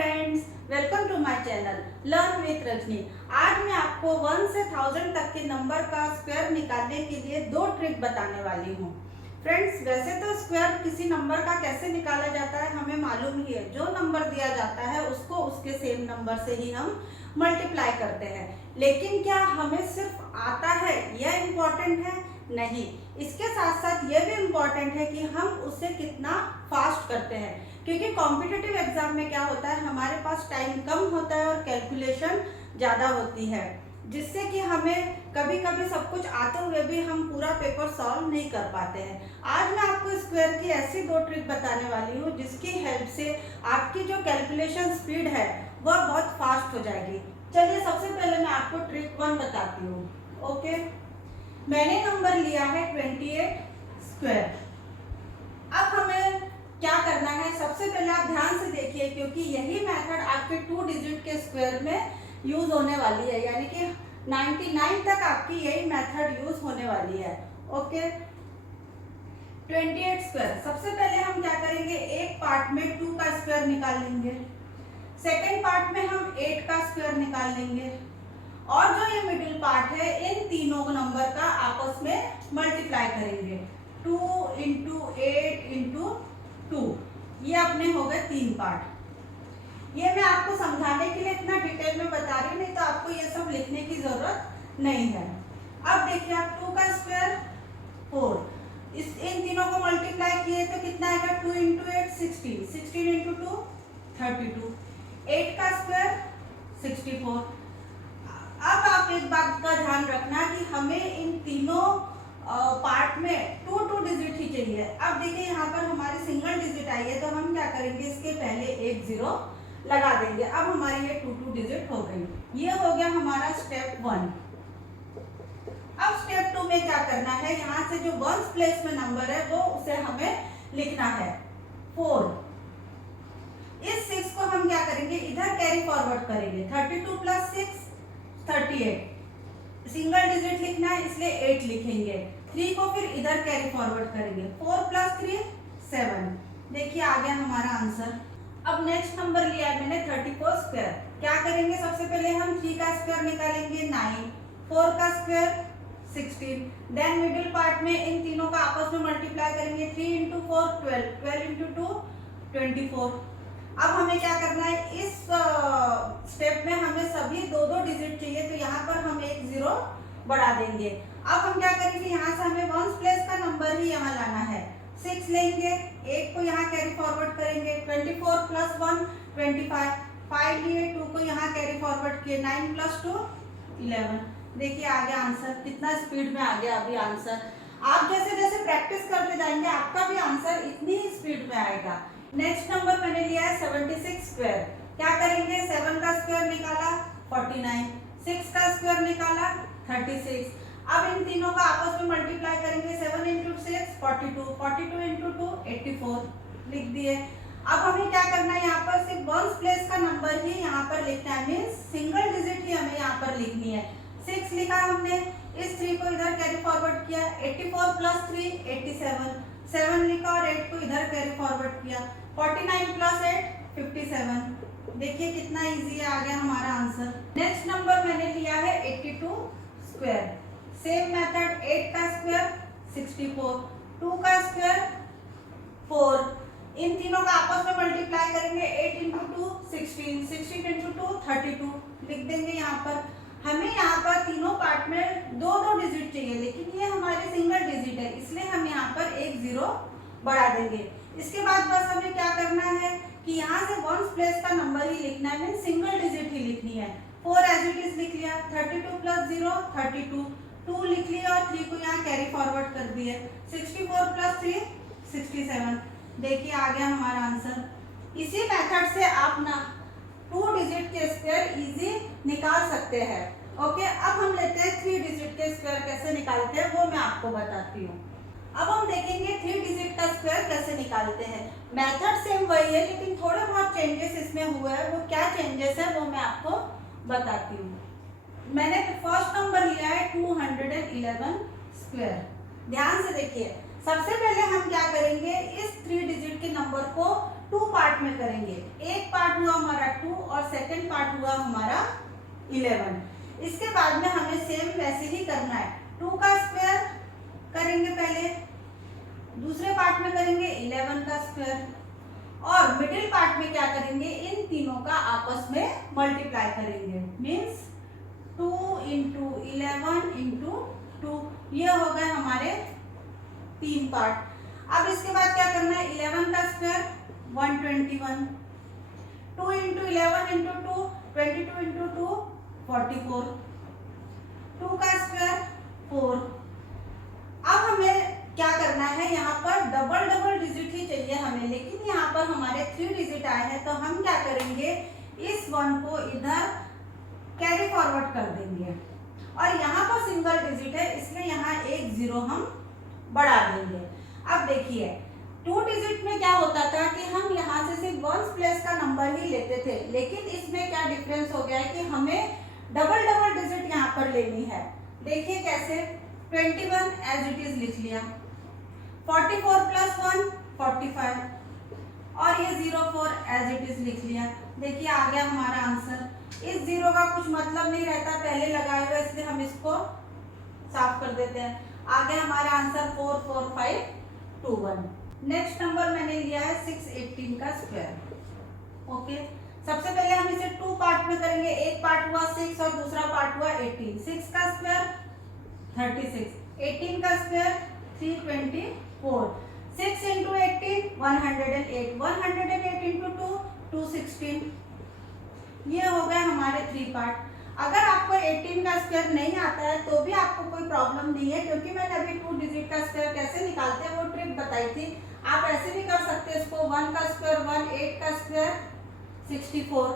Friends, welcome to my channel learn with Rajni. आज मैं आपको 1 से 1000 तक के नंबर का स्क्वायर निकालने के लिए दो ट्रिक बताने वाली हूँ। फ्रेंड्स, वैसे तो स्क्वायर किसी नंबर का कैसे निकाला जाता है हमें मालूम ही है। जो नंबर दिया जाता है उसको उसके सेम नंबर से ही हम मल्टीप्लाई करते हैं। लेकिन क्या हमें सिर्फ आता है यह इम्पोर्टेंट है? नहीं, इसके साथ साथ यह भी इम्पोर्टेंट है कि हम उसे कितना फास्ट करते हैं, क्योंकि कॉम्पिटिटिव एग्जाम में क्या होता है, हमारे पास टाइम कम होता है और कैलकुलेशन ज़्यादा होती है, जिससे कि हमें कभी कभी सब कुछ आते हुए भी हम पूरा पेपर सॉल्व नहीं कर पाते हैं। आज मैं आपको स्क्वायर की ऐसी दो ट्रिक बताने वाली हूँ जिसकी हेल्प से आपकी जो कैलकुलेशन स्पीड है वह बहुत फास्ट हो जाएगी। चलिए सबसे पहले मैं आपको ट्रिक 1 बताती हूँ। ओके, मैंने नंबर लिया है 28 स्क्वायर। अब हमें क्या करना है, सबसे पहले आप ध्यान से देखिए, क्योंकि यही मेथड आपके 2 डिजिट के स्क्वायर में यूज होने वाली है, यानी कि 99 तक आपकी यही मेथड यूज होने वाली है। Okay, 28 square. सबसे पहले हम क्या करेंगे, एक पार्ट में 2 का स्क्वायर निकाल लेंगे, सेकेंड पार्ट में हम 8 का स्क्वायर निकाल लेंगे, और जो ये मिडिल पार्ट है इन तीनों नंबर का आपस में मल्टीप्लाई करेंगे। 2 इंटू 8 इंटू 2, ये अपने हो गए 3 पार्ट। ये मैं आपको समझाने के लिए इतना डिटेल में बता रही हूँ, नहीं तो आपको ये सब लिखने की जरूरत नहीं है। अब देखिए, आप 2 का स्क्वायर 4, इन तीनों को मल्टीप्लाई किए तो कितना आएगा, 2 इंटू 8 16, 16 इंटू 2 32, 8 का स्क्वायर 64। अब आप एक बात का ध्यान रखना कि हमें इन तीनों पार्ट में 2 डिजिट ही चाहिए। अब देखिए यहाँ पर हमारी सिंगल डिजिट आई है, तो हम क्या करेंगे, इसके पहले एक 0 लगा देंगे। अब हमारी ये 2 डिजिट हो गई। ये हो गया हमारा स्टेप 1। अब स्टेप 2 में क्या करना है, यहाँ से जो 1 प्लेस में नंबर है वो उसे हमें लिखना है 4। इस 6 को हम क्या करेंगे, इधर कैरी फॉरवर्ड करेंगे। 32 प्लस 6 38, सिंगल डिजिट लिखना है इसलिए 8 लिखेंगे। 3 को फिर इधर कैरी फॉरवर्ड करेंगे। 4 प्लस 3 7। देखिए आ गया हमारा आंसर। अब नेक्स्ट नंबर लिया है मैंने 34 स्क्वायर। क्या करेंगे, सबसे पहले हम 3 का स्क्वायर निकालेंगे 9, 4 का स्क्वायर 16, देन मिडिल पार्ट में इन तीनों का आपस में मल्टीप्लाई करेंगे। 3 इंटू 4 12, 12 इंटू 2 24। अब हमें क्या करना है, इस स्टेप में हमें सभी 2 डिजिट चाहिए, तो यहाँ पर हम एक 0 बढ़ा देंगे। अब हम क्या करेंगे, यहाँ से हमें 1 प्लेस का नंबर ही यहाँ लाना है। 6 लेंगे, 8 को यहाँ कैरी फॉरवर्ड करेंगे। 24 प्लस 1 25, 5 लिए, 2 को यहाँ कैरी फॉरवर्ड किए, 9 प्लस 2 11। देखिए आ गया आंसर। कितना स्पीड में आ गया अभी आंसर। आप जैसे जैसे प्रैक्टिस करते जाएंगे आपका भी आंसर इतनी ही स्पीड में आएगा। नेक्स्ट नंबर मैंने लिया है 76 स्क्वायर। क्या करेंगे, 7 का स्क्वायर निकाला 49, 6 का स्क्वायर निकाला 36। अब इन तीनों का आपस में मल्टीप्लाई करेंगे। 7 इंटू 6 42, 42 इंटू 2 84 लिख दिए। अब हमें क्या करना है, यहाँ पर सिर्फ 1 प्लेस का नंबर ही यहाँ पर लिखना है, मीन्स सिंगल डिजिट ही हमें यहाँ पर लिखनी है। 6 लिखा हमने, इस 3 को इधर कैरी फॉरवर्ड किया। 84 प्लस 3 87, 7 लिखा और 8 को इधर कैरी फॉरवर्ड किया। 49 प्लस 8 57। देखिए कितना इजी है, आ गया हमारा आंसर। नेक्स्ट नंबर मैंने लिया है 82 स्क्वायर। सेम मेथड, 8 का स्क्वायर 64, 2 का स्क्वायर 4, इन तीनों का आपस में मल्टीप्लाई करेंगे। 8 इंटू 2 16, 16 इंटू 2 32 लिख देंगे। यहाँ पर हमें यहाँ पर तीनों पार्ट में 2 डिजिट चाहिए, लेकिन ये हमारे सिंगल डिजिट है इसलिए हम यहाँ पर एक 0 बढ़ा देंगे। इसके बाद बस हमें क्या करना है कि यहाँ से 1 प्लेस का नंबर ही लिखना है, मीन सिंगल डिजिट ही लिखनी है। 4 एज इट इज लिख लिया। 32 प्लस 0 32, 2 लिख लिया और 3 को यहाँ कैरी फॉरवर्ड कर दिए। 64 प्लस 3 67। देखिए आ गया हमारा आंसर। इसी मेथड से आप ना 2 डिजिट के स्क्वायर इजी निकाल सकते हैं। ओके, अब हम लेते हैं 3 डिजिट के स्क्वायर कैसे निकालते हैं वो मैं आपको बताती हूँ। अब हम देखेंगे 3 डिजिट का स्क्वायर कैसे निकालते हैं। मेथड सेम वही है, लेकिन थोड़े बहुत चेंजेस इसमें हुए हैं। वो क्या चेंजेस है वो मैं आपको बताती हूँ। मैंने फर्स्ट नंबर लिया है 211 स्क्वायर। ध्यान से देखिए, सबसे पहले हम क्या करेंगे, इस 3 डिजिट के नंबर को टू पार्ट में करेंगे। एक पार्ट हुआ हमारा 2 और सेकंड पार्ट हुआ हमारा 11। इसके बाद में हमें सेम वैसे ही करना है। 2 का स्क्वायर करेंगे पहले, दूसरे पार्ट में करेंगे 11 का स्क्वायर, और मिडिल पार्ट में क्या करेंगे, इन तीनों का आपस में मल्टीप्लाई करेंगे। मीन्स 2 × 11 × 2, ये हो गए हमारे 3 पार्ट। अब इसके बाद क्या करना है, 11 का स्क्वायर 121, 2 × 11 × 2 22 × 2 44, 2 का स्क्वायर 4। अब हमें क्या करना है, यहाँ पर डबल डबल डिजिट ही चाहिए हमें, लेकिन यहाँ पर हमारे 3 डिजिट आए हैं, तो हम क्या करेंगे, इस 1 को इधर कैरी फॉरवर्ड कर देंगे, और यहाँ पर सिंगल डिजिट है इसलिए यहाँ एक 0 हम बढ़ा देंगे। अब देखिए 2 डिजिट में क्या होता था कि हम यहाँ से सिर्फ 1s प्लेस का नंबर ही लेते थे, लेकिन इसमें क्या डिफरेंस हो गया है कि हमें डबल डबल डिजिट यहाँ पर लेनी है। देखिए कैसे, 21 एज इट इज लिख लिया, 44 + 1 45, और ये 04 एज इट इज लिख लिया। देखिए आ गया हमारा आंसर। इस 0 का कुछ मतलब नहीं रहता पहले लगाए हुए, इसलिए हम इसको साफ कर देते हैं। आ गया हमारा आंसर 44521। नेक्स्ट नंबर मैंने लिया है 618 का स्क्वायर। ओके, सबसे पहले हम इसे 2 पार्ट में करेंगे। एक पार्ट हुआ 6 और दूसरा पार्ट हुआ 18। 6 का स्क्वायर 36, 18 का स्क्वायर 324, 6 × 18 108, 108 × 2 216। ये हो गए हमारे 3 पार्ट। अगर आपको 18 का स्क्वायर नहीं आता है तो भी आपको कोई प्रॉब्लम नहीं है, क्योंकि मैंने अभी 2 डिजिट का स्क्वायर कैसे निकालते हैं वो ट्रिक बताई थी। आप ऐसे भी कर सकते हैं इसको, 1 का स्क्वायर 1, 8 का स्क्वायर 64,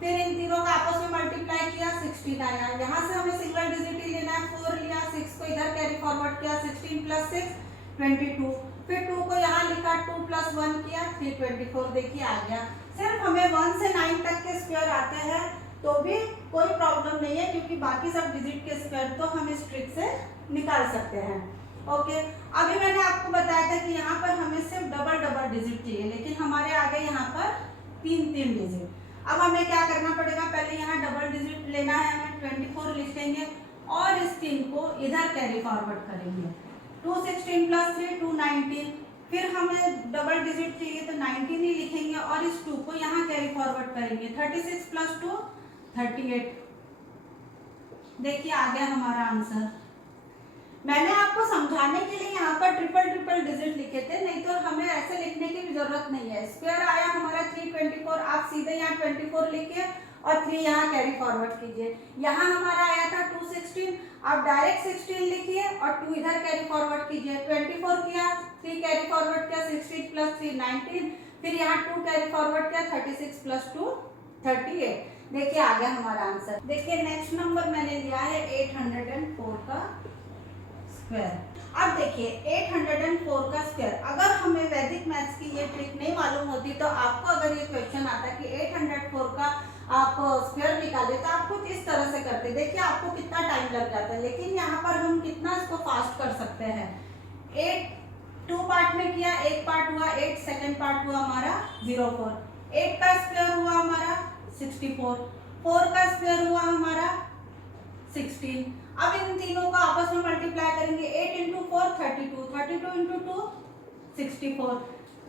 फिर इन तीनों का आपस में मल्टीप्लाई किया 69 आया। यहाँ से हमें सिंगल डिजिट ही लेना है, 4 लिया, 6 को इधर कैरी फॉरवर्ड किया, 16 + 6 22, फिर 2 को यहाँ लिखा, 2 + 1 किया 324। देखिए आ गया। सिर्फ हमें 1 से 9 तक के स्क्वायर आते हैं तो भी कोई प्रॉब्लम नहीं है, क्योंकि बाकी सब डिजिट के स्क्वायर तो हम इस ट्रिक से निकाल सकते हैं। ओके, अभी मैंने आपको बताया था कि यहाँ पर हमें सिर्फ डबल डबल डिजिट चाहिए, लेकिन हमारे आ गए यहाँ पर 3 डिजिट। अब हमें क्या करना पड़ेगा, पहले यहाँ डबल डिजिट लेना है, हमें 24 लिखेंगे और इस 3 को इधर कैरी फॉरवर्ड करेंगे। 216 + 3 219, फिर हमें डबल डिजिट चाहिए तो 19 ही लिखेंगे और इस 2 को यहाँ कैरी फॉरवर्ड करेंगे। 36 + 2 38। देखिए आ गया हमारा आंसर। मैंने आपको समझाने के लिए यहाँ पर ट्रिपल डिजिट लिखे थे, नहीं तो हमें ऐसे लिखने की भी जरूरत नहीं है। स्क्वायर आया हमारा 324, आप सीधे यहाँ 24 लिखिए और 3 यहाँ कैरी फॉरवर्ड कीजिए। यहाँ हमारा आया था 216, आप डायरेक्ट 16 लिखिए और 2 इधर कैरी फॉरवर्ड कीजिए। 24 किया, 3 कैरी फॉरवर्ड किया, 16 + 3 19, फिर यहाँ 2 कैरी फॉरवर्ड किया, 36 + 2 38। देखिए आ गया हमारा आंसर। देखिए नेक्स्ट नंबर मैंने लिया है 804 का स्क्वायर। अब देखिए 804 का स्क्वायर, अगर हमें वैदिक मैथ्स की ये ट्रिक नहीं मालूम होती तो आपको अगर ये क्वेश्चन आता कि 804 का आप स्क्वायर निकाले तो आप कुछ इस तरह से करते। देखिए आपको कितना टाइम लग जाता है, लेकिन यहाँ पर हम कितना इसको फास्ट कर सकते हैं। 8 2 पार्ट में किया, एक पार्ट हुआ 8, सेकंड पार्ट हुआ हमारा 04, 8 का स्क्वायर हुआ हमारा 64, 4 का स्क्वायर हुआ हमारा 16। अब इन तीनों को आपस में मल्टीप्लाई करेंगे। 8 × 4 32, 32 × 2 64।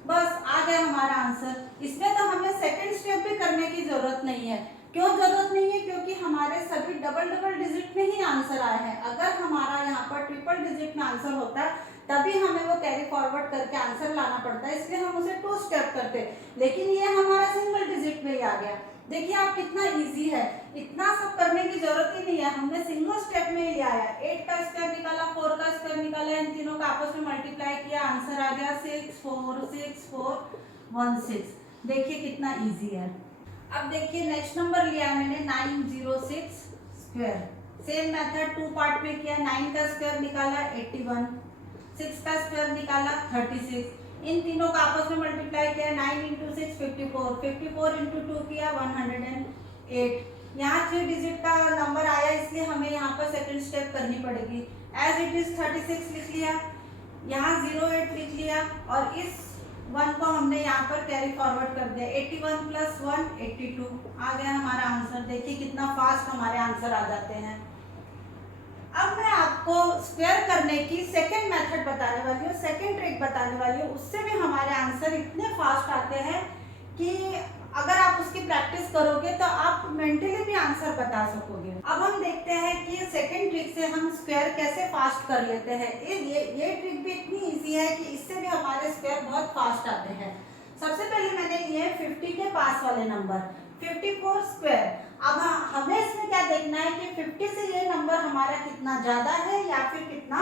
बस आ गया हमारा आंसर। इसमें तो हमें सेकंड स्टेप भी करने की जरूरत नहीं है। क्यों जरूरत नहीं है? क्योंकि हमारे सभी डबल डिजिट में ही आंसर आए हैं। अगर हमारा यहाँ पर ट्रिपल डिजिट में आंसर होता तभी हमें वो कैरी फॉरवर्ड करके आंसर लाना पड़ता है, इसलिए हम उसे 2 स्टेप करते, लेकिन ये हमारा सिंगल डिजिट में ही आ गया। देखिए आप कितना इजी है, इतना सब करने की जरूरत ही नहीं है, हमने सिंगल स्टेप में ही लिया है। 8 का स्क्वायर निकाला, 4 का स्क्वायर निकाला, इन तीनों का आपस में मल्टीप्लाई किया, आंसर आ गया 646416। देखिए कितना इजी है। अब देखिए नेक्स्ट नंबर लिया मैंने 906 स्क्वायर। सेम मेथड 2 पार्ट में किया। 9 का स्क्वायर निकाला 81, 6 का स्क्वायर निकाला 36, इन तीनों का आपस में मल्टीप्लाई किया। 9 × 6 54, 54 × 2 किया 108। यहाँ 3 डिजिट का नंबर आया, इसलिए हमें यहाँ पर सेकंड स्टेप करनी पड़ेगी। एज इट इज 36 लिख लिया, यहाँ 08 लिख लिया और इस 1 को हमने यहाँ पर कैरी फॉरवर्ड कर दिया, 81 प्लस 1 82 आ गया हमारा आंसर। देखिए कितना फास्ट हमारे आंसर आ जाते हैं। अब मैं आपको स्क्वायर करने की सेकंड मेथड बताने वाली हूँ, सेकंड ट्रिक बताने वाली हूँ। उससे भी हमारे आंसर इतने फास्ट आते हैं कि अगर आप उसकी प्रैक्टिस करोगे तो आप मेंटली भी आंसर बता सकोगे। अब हम देखते हैं कि सेकंड ट्रिक से हम स्क्वायर कैसे फास्ट कर लेते हैं। ये ट्रिक भी इतनी इजी है कि इससे भी हमारे स्क्वायर बहुत फास्ट आते हैं। सबसे पहले मैंने लिए 50 के पास वाले नंबर 54 स्क्वायर। अब हमें इसमें क्या देखना है कि 50 से ये नंबर हमारा कितना ज्यादा है या फिर कितना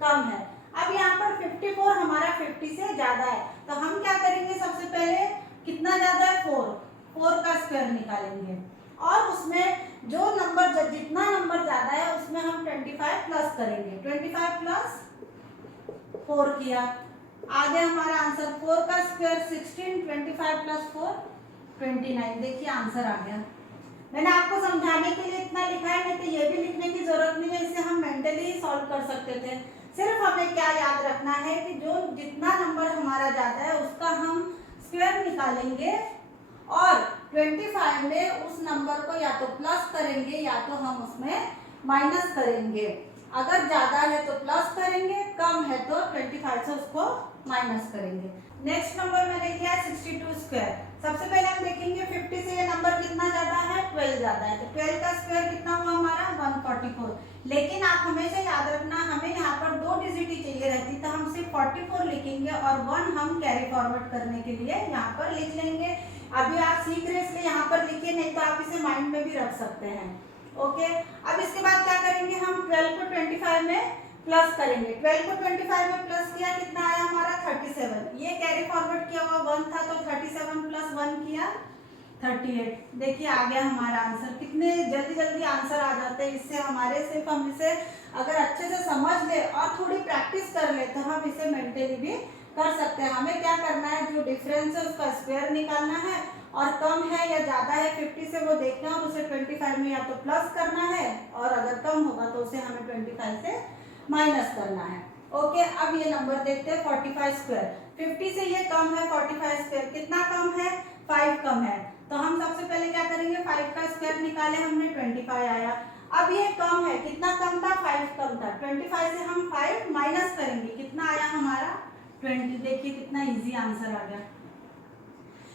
कम है। अब यहाँ पर 54 हमारा 50 से ज्यादा है, तो हम क्या करेंगे, सबसे पहले कितना ज्यादा है 4 का स्क्वायर निकालेंगे और उसमें जो नंबर जितना नंबर ज्यादा है उसमें हम 25 प्लस करेंगे। 25 प्लस 4 किया, आगे हमारा आंसर 4 का स्क्वायर 16, 25 प्लस 4 29। देखिए आंसर आ गया। मैंने आपको समझाने के लिए इतना लिखा है, नहीं तो ये भी लिखने की जरूरत नहीं है, इसे हम मेंटली ही सॉल्व कर सकते थे। सिर्फ हमें क्या याद रखना है कि जो जितना नंबर हमारा ज्यादा है उसका हम स्क्वायर निकालेंगे और 25 में उस नंबर को या तो प्लस करेंगे या तो हम उसमें माइनस करेंगे। अगर ज्यादा है तो प्लस करेंगे, कम है तो 25 से उसको माइनस करेंगे। नेक्स्ट नंबर मैंने लिया है 62 स्क्वायर। सबसे पहले हम देखेंगे 50 से ये नंबर कितना ज्यादा है, 12 ज्यादा है, तो 12 का स्क्वायर कितना हुआ हमारा 144। लेकिन आप हमेशा याद रखना, हमें यहाँ पर 2 डिजिट ही चाहिए रहती, तो हम सिर्फ 44 लिखेंगे और 1 हम कैरी फॉरवर्ड करने के लिए यहाँ पर लिख लेंगे। अभी आप सीख रहे इसलिए यहाँ पर लिखिए, नहीं तो आप इसे माइंड में भी रख सकते हैं। ओके, अब इसके बाद क्या करेंगे, हम 12 को 25 में प्लस करेंगे। 12 को 25 में प्लस किया, कितना आया हमारा 37। ये कैरी फॉरवर्ड किया हुआ 1 था तो 37 प्लस 1 किया 38। देखिए आ गया हमारा आंसर। कितने जल्दी जल्दी आंसर आ जाते हैं इससे हमारे। सिर्फ हम इसे अगर अच्छे से समझ ले और थोड़ी प्रैक्टिस कर ले तो हम इसे मेंटली भी कर सकते हैं। हमें क्या करना है, जो डिफरेंस है उसका स्क्वायर निकालना है और कम है या ज्यादा है 50 से वो देखना है और उसे 25 में या तो प्लस करना है और अगर कम होगा तो उसे हमें 25 से माइनस करना है। ओके, अब ये नंबर देखते हैं 45 स्क्वायर। 50 से ये कम है, 45 स्क्वायर कितना कम है, 5 कम है, तो हम सबसे पहले क्या करेंगे, 5 का स्क्वायर निकाले हमने 25 आया। अब ये कम है, कितना कम था, 5 कम था, 25 से हम 5 माइनस करेंगे, कितना आया हमारा 20। देखिए कितना इजी आंसर आ गया।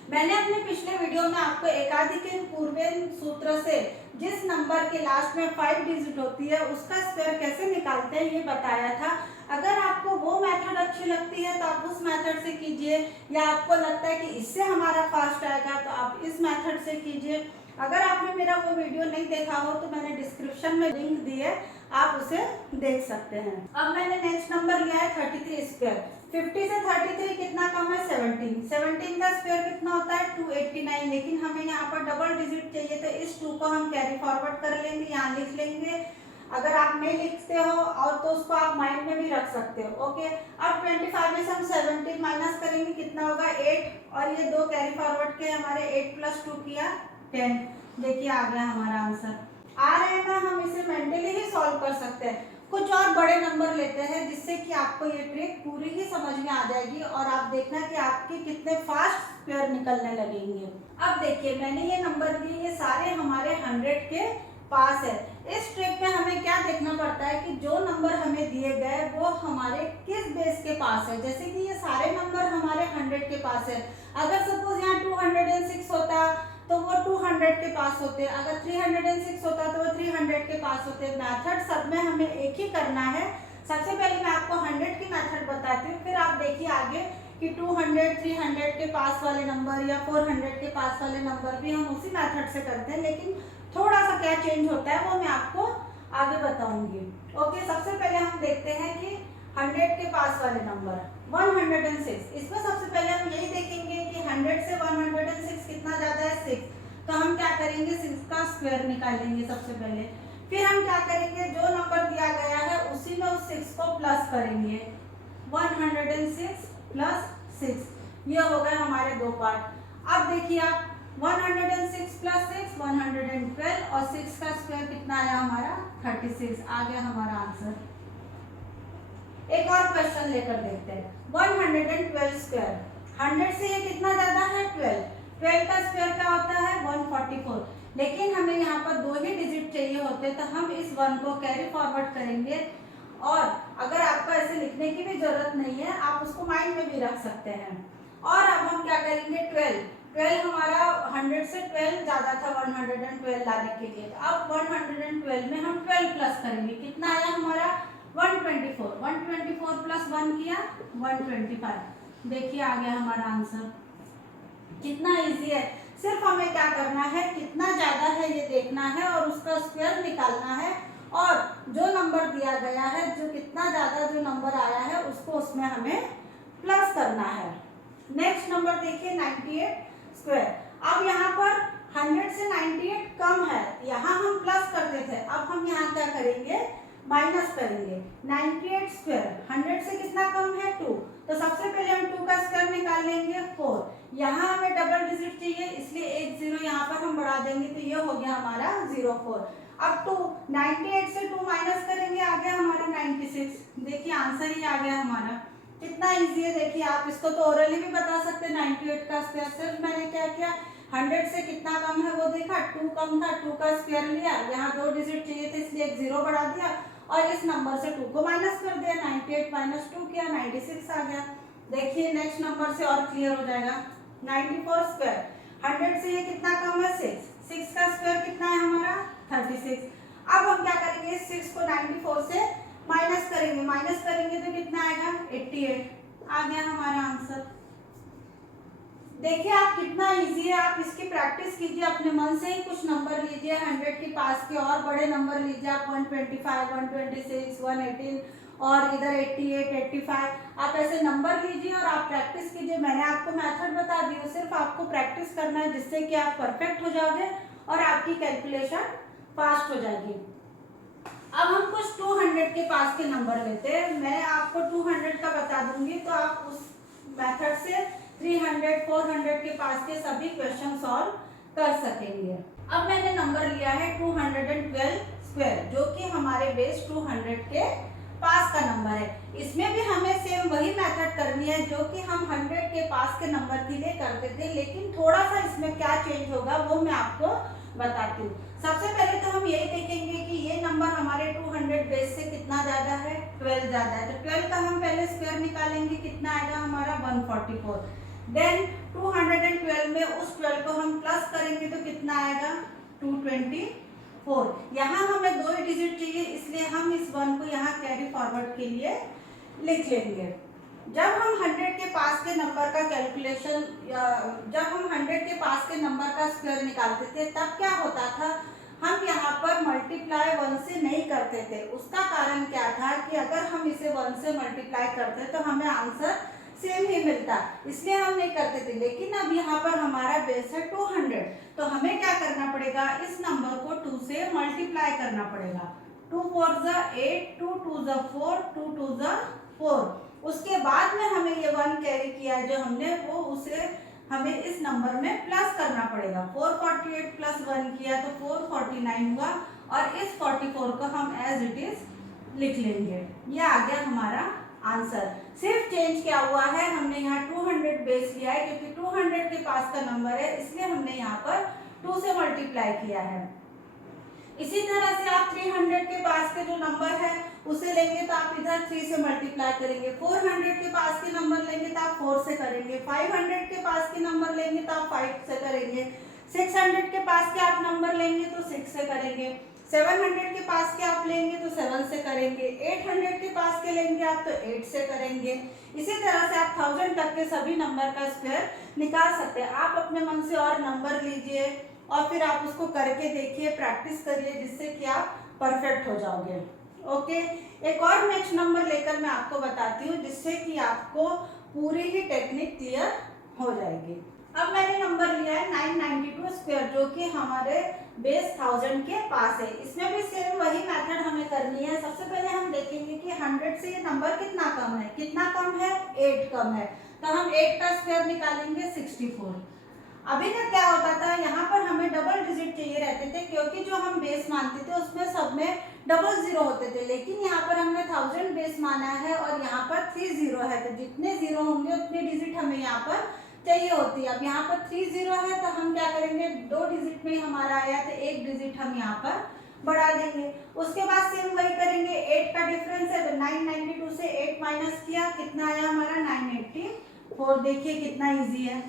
मैंने अपने पिछले वीडियो में आपको एकाधिक के पूर्वेन सूत्र से जिस नंबर के लास्ट में 5 डिजिट होती है उसका स्क्वायर कैसे निकालते हैं ये बताया था। अगर आपको वो मेथड अच्छी लगती है तो आप उस मेथड से कीजिए, या आपको लगता है कि इससे हमारा फास्ट आएगा तो आप इस मेथड से कीजिए। अगर आपने मेरा वो वीडियो नहीं देखा हो तो मैंने डिस्क्रिप्शन में लिंक दी है, आप उसे देख सकते हैं। अब मैंने नेक्स्ट नंबर लिया है 33 स्क्वायर। 50 से 33 कितना कम है, 17। 17 का स्क्वायर कितना होता है 289। लेकिन हमें यहाँ पर डबल डिजिट चाहिए तो इस 2 को हम कैरी फॉरवर्ड कर लेंगे, यहाँ लिख लेंगे। अगर आप नहीं लिखते हो और तो उसको आप माइंड में भी रख सकते हो। ओके, अब 25 में से हम 17 माइनस करेंगे, कितना होगा 8 और ये 2 कैरी फॉरवर्ड के हमारे 8 प्लस 2 किया 10। देखिए आ गया हमारा आंसर। आ रहे हैं ना, हम इसे मेंटली ही सॉल्व कर सकते हैं। कुछ और बड़े नंबर लेते हैं जिससे कि आपको ये ट्रिक पूरी ही समझ में आ जाएगी और आप देखना कि आपके कितने फास्ट स्क्वायर निकलने लगेंगे। अब देखिए मैंने ये नंबर दिए, ये सारे हमारे 100 के पास है। इस ट्रिक में हमें क्या देखना पड़ता है कि जो नंबर हमें दिए गए वो हमारे किस बेस के पास है। जैसे कि ये सारे नंबर हमारे 100 के पास है। अगर सपोज यहाँ 206 होता तो वो 200 के पास होते, अगर 306 होता तो वो 300 के पास होते। मेथड सब में हमें एक ही करना है। सबसे पहले मैं आपको 100 की मेथड बताती हूँ, फिर आप देखिए आगे कि 200, 300 के पास वाले नंबर या 400 के पास वाले नंबर भी हम उसी मेथड से करते हैं, लेकिन थोड़ा सा क्या चेंज होता है वो मैं आपको आगे बताऊंगी। ओके, सबसे पहले हम देखते हैं कि 100 के पास वाले नंबर 106। इसमें सबसे पहले हम यही देखेंगे कि 100 से 106 कितना ज्यादा है 6, तो हम क्या करेंगे 6 का स्क्वायर निकालेंगे सबसे पहले। फिर हम क्या करेंगे, जो नंबर दिया गया है उसी में उस 6 को प्लस करेंगे, 106 प्लस 6, ये हो गए हमारे 2 पार्ट। अब देखिए आप 106 प्लस 6 112 और 6 का स्क्वायर कितना आया हमारा 36। आ गया हमारा आंसर। एक और क्वेश्चन लेकर देखते हैं। 112 स्क्वायर, 100 से ये कितना ज्यादा है 12, 12 का स्क्वायर क्या होता है 144, लेकिन हमें यहाँ पर 2 ही डिजिट चाहिए होते, तो हम इस 1 को कैरी फॉरवर्ड करेंगे। और अगर आपको ऐसे लिखने की भी जरूरत नहीं है, आप उसको माइंड में भी रख सकते हैं। और अब हम क्या करेंगे 12 हमारा 100 से 12 ज़्यादा था 112 लाने के लिए, अब 112 में हम 12 प्लस करेंगे, कितना आया हमारा 124, 124 प्लस 1 किया 125, देखिए आ गया हमारा आंसर। कितना इजी है, सिर्फ हमें क्या करना है, कितना ज़्यादा है ये देखना है और उसका स्क्वायर निकालना है, और जो नंबर दिया गया है, जो कितना ज़्यादा जो नंबर आया है उसको उसमें हमें प्लस करना है। नेक्स्ट नंबर देखिए 98 स्क्वायर। अब यहाँ पर 100 से 98 कम है, यहाँ हम प्लस करते थे, अब हम यहाँ क्या करेंगे माइनस करेंगे। 98 स्क्वायर 100 से कितना कम है 2, तो सबसे पहले हम 2 का स्क्वायर निकाल लेंगे 4, यहाँ हमें डबल डिजिट चाहिए इसलिए एक 0 यहाँ पर हम बढ़ा देंगे, तो ये हो गया हमारा 04। अब 2 98 से 2 माइनस करेंगे, आ गया हमारा 96, देखिए आंसर ही आ गया हमारा। कितना इजी है, देखिए आप इसको तो ओरली भी बता सकते हैं 98 का स्क्वायर। सिर्फ मैंने क्या किया 100 से कितना कम है वो देखा, 2 कम था 2 का स्क्वायर लिया, यहाँ 2 डिजिट चाहिए थे इसलिए एक 0 बढ़ा दिया और इस नंबर से 2 को माइनस कर दिया, 98 माइनस 2 किया 96 आ गया। देखिए नेक्स्ट नंबर से और क्लियर हो जाएगा। 94 स्क्वायर 100 से ये कितना कम है 6 का स्क्वायर कितना है हमारा 36। अब हम क्या करेंगे 6 को 94 से माइनस करेंगे तो कितना आएगा 88, आ गया हमारा आंसर। देखिए आप कितना इजी है, आप इसकी प्रैक्टिस कीजिए, अपने मन से ही कुछ नंबर लीजिए 100 के पास के और बड़े नंबर लीजिए आप 125, 126, 118 और इधर 88, 85, आप ऐसे नंबर लीजिए और आप प्रैक्टिस कीजिए। मैंने आपको मेथड बता दी, सिर्फ आपको प्रैक्टिस करना है जिससे कि आप परफेक्ट हो जाओगे और आपकी कैलकुलेशन फास्ट हो जाएगी। अब हम कुछ 200 के पास के नंबर लेते हैं, मैं आपको 200 का बता दूंगी तो आप उस मेथड से 300, 400 के पास के सभी क्वेश्चन सॉल्व कर सकेंगे। अब मैंने नंबर लिया है 212 स्क्वायर, जो कि हमारे बेस 200 के पास का नंबर है। इसमें भी हमें सेम वही मेथड करनी है जो कि हम 100 के पास के नंबर के लिए करते थे, लेकिन थोड़ा सा इसमें क्या चेंज होगा वो मैं आपको बताती हूँ। सबसे पहले तो हम यही देखेंगे कि ये नंबर हमारे 200 बेस से कितना ज्यादा है 12 ज्यादा है, तो 12 का हम पहले स्क्वायर निकालेंगे, कितना आएगा हमारा 144। देन 212 में उस 12 को हम प्लस करेंगे तो कितना आएगा 224। यहाँ हमें 2 डिजिट चाहिए इसलिए हम इस 1 को यहाँ कैरी फॉरवर्ड के लिए लिख लेंगे। जब हम 100 के पास के नंबर का कैलकुलेशन, जब हम 100 के पास के नंबर का स्क्वायर निकालते थे तब क्या होता था, हम यहाँ पर मल्टीप्लाई 1 से नहीं करते थे। उसका कारण क्या था कि अगर हम इसे 1 से मल्टीप्लाई करते तो हमें आंसर सेम ही मिलता, इसलिए हम नहीं करते थे। लेकिन अब यहाँ पर हमारा बेस है 200, तो हमें क्या करना पड़ेगा, इस नंबर को 2 से मल्टीप्लाई करना पड़ेगा। 2 4 8, 2 2 4, 2 2 4। उसके बाद में हमें ये 1 कैरी किया है जो हमने, वो उसे हमें इस नंबर में प्लस करना पड़ेगा। 448 प्लस 1 किया तो 449 हुआ और इस 44 को हम एज इट इज लिख लेंगे। ये आ गया हमारा आंसर। सिर्फ चेंज क्या हुआ है, हमने यहाँ 200 बेस लिया है क्योंकि 200 के पास का नंबर है, इसलिए हमने यहाँ पर 2 से मल्टीप्लाई किया है। इसी तरह से आप 300 के पास के जो नंबर है उसे लेंगे तो आप इधर 3 से मल्टीप्लाई करेंगे। 400 के पास के नंबर लेंगे तो आप 4 से करेंगे। 500 के पास के नंबर लेंगे तो आप 5 से करेंगे। 600 के पास के आप नंबर लेंगे तो 6 से करेंगे। 700 के पास के आप लेंगे तो 7 से करेंगे। 800 के पास के लेंगे आप तो 8 से करेंगे। इसी तरह से आप 1000 तक के सभी नंबर का स्क्वायर निकाल सकते हैं। आप अपने मन से और नंबर लीजिए और फिर आप उसको करके देखिए, प्रैक्टिस करिए, जिससे कि आप परफेक्ट हो जाओगे। ओके, एक और नेक्स्ट नंबर लेकर मैं आपको बताती हूँ जिससे कि आपको पूरी ही टेक्निक क्लियर हो जाएगी। अब मैंने नंबर लिया है 992 स्क्वायर, जो कि हमारे बेस 1000 के पास है। इसमें भी सेम वही मेथड हमें करनी है। सबसे पहले हम देखेंगे कि 100 से ये नंबर कितना कम है। कितना कम है, 8 कम है, तो हम 8 का स्क्वायर निकालेंगे 64। अभी तक क्या होता था, यहाँ पर हमें डबल डिजिट चाहिए रहते थे क्योंकि जो हम बेस मानते थे उसमें सब में डबल 0 होते थे, लेकिन यहाँ पर हमने 1000 बेस माना है और यहाँ पर 3 0 जीरो है तो जितने जीरो होंगे उतने डिजिट हमें यहाँ पर चाहिए होती है। अब यहाँ पर 3 जीरो है तो हम क्या करेंगे, 2 डिजिट में हमारा आया तो एक डिजिट हम यहाँ पर बढ़ा देंगे। उसके बाद सेम वही करेंगे, 8 का डिफरेंस है तो 992 से 8 माइनस किया, कितना आया हमारा 984। देखिए कितना इजी है।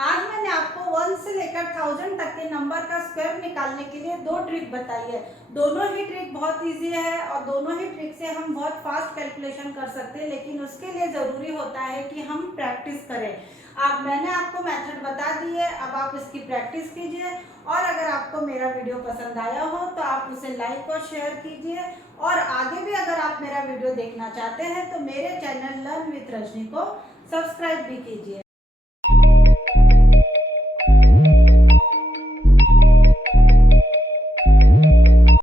आज मैंने आपको 1 से लेकर 1000 तक के नंबर का स्क्वायर निकालने के लिए 2 ट्रिक बताई है। दोनों ही ट्रिक बहुत इजी है और दोनों ही ट्रिक से हम बहुत फास्ट कैलकुलेशन कर सकते हैं, लेकिन उसके लिए ज़रूरी होता है कि हम प्रैक्टिस करें। मैंने आपको मेथड बता दी है, अब आप इसकी प्रैक्टिस कीजिए। और अगर आपको मेरा वीडियो पसंद आया हो तो आप उसे लाइक और शेयर कीजिए, और आगे भी अगर आप मेरा वीडियो देखना चाहते हैं तो मेरे चैनल लर्न विथ रजनी को सब्सक्राइब भी कीजिए।